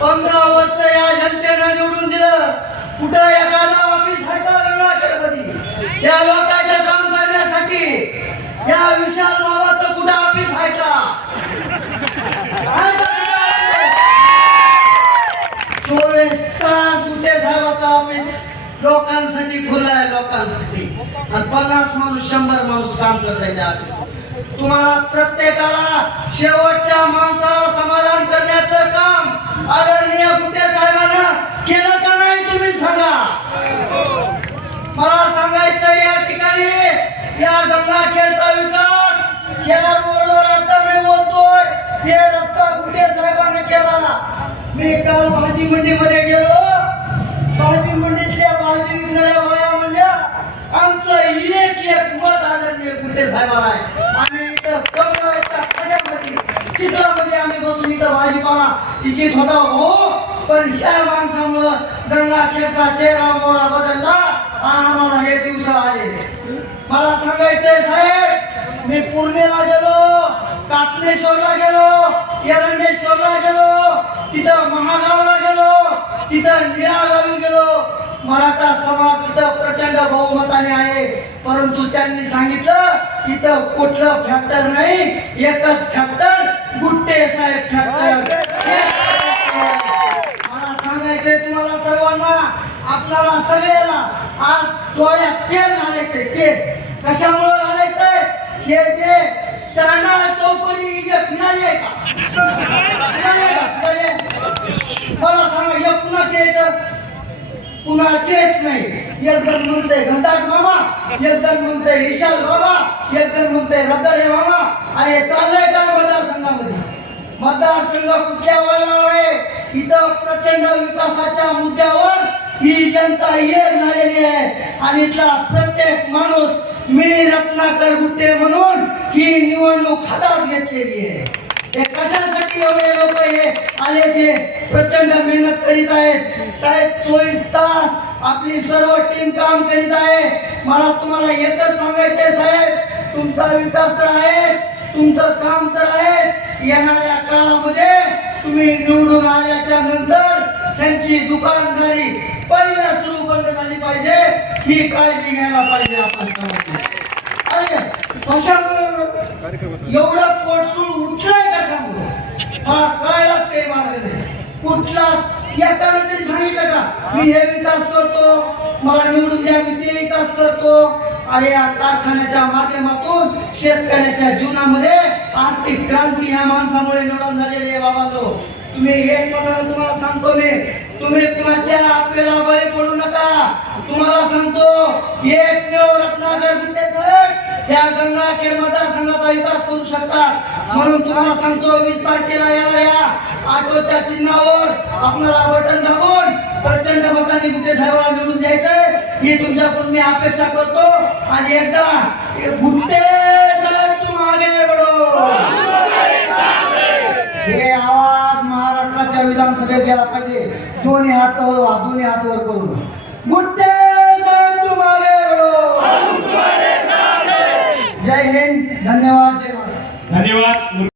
पंधरा वर्ष या जनतेनं निवडून दिलं. कुठं एखादा ऑफिस आहे का गंगाखेडमध्ये या लोकांचं काम करण्यासाठी या विशाल बाबाचं कुठं ऑफिस आहे का चोवीस तास कुठे साहेबाचं ऑफिस लोकांसाठी खुलं आहे लोकांसाठी. आणि पन्नास माणूस शंभर माणूस काम करताय त्या तुम्हाला प्रत्येकाला शेवटच्या माणसाला समाधान करण्याचं काम आदरणीय गुट्टे साहेबांना केलं का नाही तुम्ही सांगा? मला सांगायचं या ठिकाणी या गंगाखेडचा विकास या रोडवर आता मी बोलतोय. ते रस्ता गुट्टे साहेबांनी केला. मी काल भाजी मंडीमध्ये गेलो. भाजी मंडीतल्या भाजी विकणाऱ्या बाया म्हणल्या आमचं एक एक मत आदरणीय गुट्टे साहेबाला आहे. आम्ही इथं कमळाच्या खड्यामध्ये इथं इकीत होता हो. पण ह्या माणसामुळं गंगाखेडचा चेहरा मोरा बदलला आणि आम्हाला हे दिवस आले. मला सांगायचंय साहेब मी पूर्णेला गेलो कातनेश्वरला गेलो एरंडेश्वरला गेलो तिथं महागावला गेलो तिथं निळागावी गेलो. मराठा समाज तिथं प्रचंड बहुमताने आहे. परंतु त्यांनी सांगितलं इथं कुठलं फॅक्टर नाही एकच फॅक्टर गुट्टे साहेब फॅक्टर मला सांगायचंय तुम्हाला सर्वांना आपल्याला सगळ्याला आज डोळ्यात तेल घालायचे तेल. कशामुळे घालायचंय? हे जे चायना चौकडी ही जे फिराली आहे का? फिराली आहे का? फिराली आहे? मला सांगा हे कुणाचे येतं कुणाचेच नाही. एक जण म्हणते घंटाट मामा एक जण म्हणते विशाल बाबा एक जण म्हणते रगडे मामा. अरे चाललंय काय मतदारसंघामध्ये? मतदारसंघ कुठल्या वळणावर आहे? इथं प्रचंड विकासाच्या मुद्द्यावर ही जनता एक झालेली आहे. आणि इथला प्रत्येक माणूस मी रत्नाकर गुट्टे म्हणून ही निवडणूक हातात घेतलेली आहे. हे कशासाठी एवढे लोक हे आले ते प्रचंड मेहनत करीत आहेत? साहेब चोवीस तास आपली सर्व टीम काम करीत आहे. मला तुम्हाला एकच सांगायचंय साहेब. तुमचा विकास तर आहे तुमचं काम तर आहे येणाऱ्या काळामध्ये तुम्ही निवडून आल्याच्यानंतर त्यांची दुकानदारी पहिल्या सुरू बंद झाली पाहिजे ही काळजी घ्यायला पाहिजे आपण अरे कशामुळे? एवढं पोटसूळ उठलाय कशामुळे? मला कळायलाच काही मार्ग नाही. कुठलाच एकानं तरी सांगितलं का? मी हे विकास करतो मला निवडून द्या मी ते विकास करतो. अरे या कारखान्याच्या माध्यमातून शेतकऱ्याच्या जीवनामध्ये आर्थिक क्रांती ह्या माणसामुळे निवडून झालेली आहे बाबा तो तुम्ही एक प्रकारे तुम्हाला सांगतो मी. तुम्ही आपल्याला बळी पडू नका. तुम्हाला सांगतो एकमेव रत्नाकर गुंडे साहेब या गंगाखेड मतदारसंघाचा विकास करू शकतात. म्हणून तुम्हाला सांगतो वीस तारखेला येणाऱ्या ऑटोच्या चिन्हावर आपल्याला बटन दाबून प्रचंड मतांनी गुंडे साहेबांना मिळून द्यायचंय. ही तुमच्याकडून मी अपेक्षा करतो. आणि एकदा हे गुंडे साहेब तुम्हाला बडो. सलाम सगळे केला पाहिजे. दोन्ही हात दोन्ही हात वर करून. गुट्टे तुम्हाला. जय हिंद. धन्यवाद जय धन्यवाद